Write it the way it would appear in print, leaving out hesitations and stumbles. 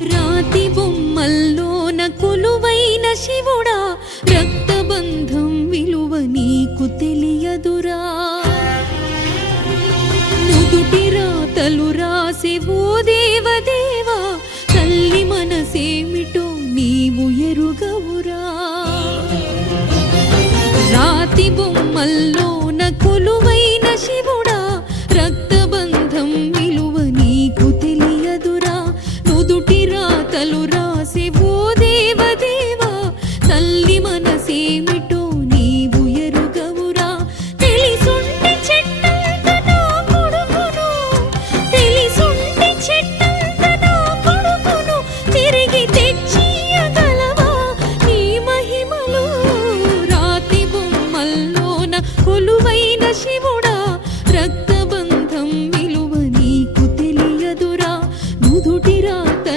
రాతి బొమ్మల్లోన కొలువైన శివుడా, రక్తబంధం విలువ నీకు తెలియదురా. నుదుటి రాతలు రాసెవో దేవదేవా, తల్లి మనసేమిటో నీవు ఎరుగవురా. రాతి బొమ్మల్లో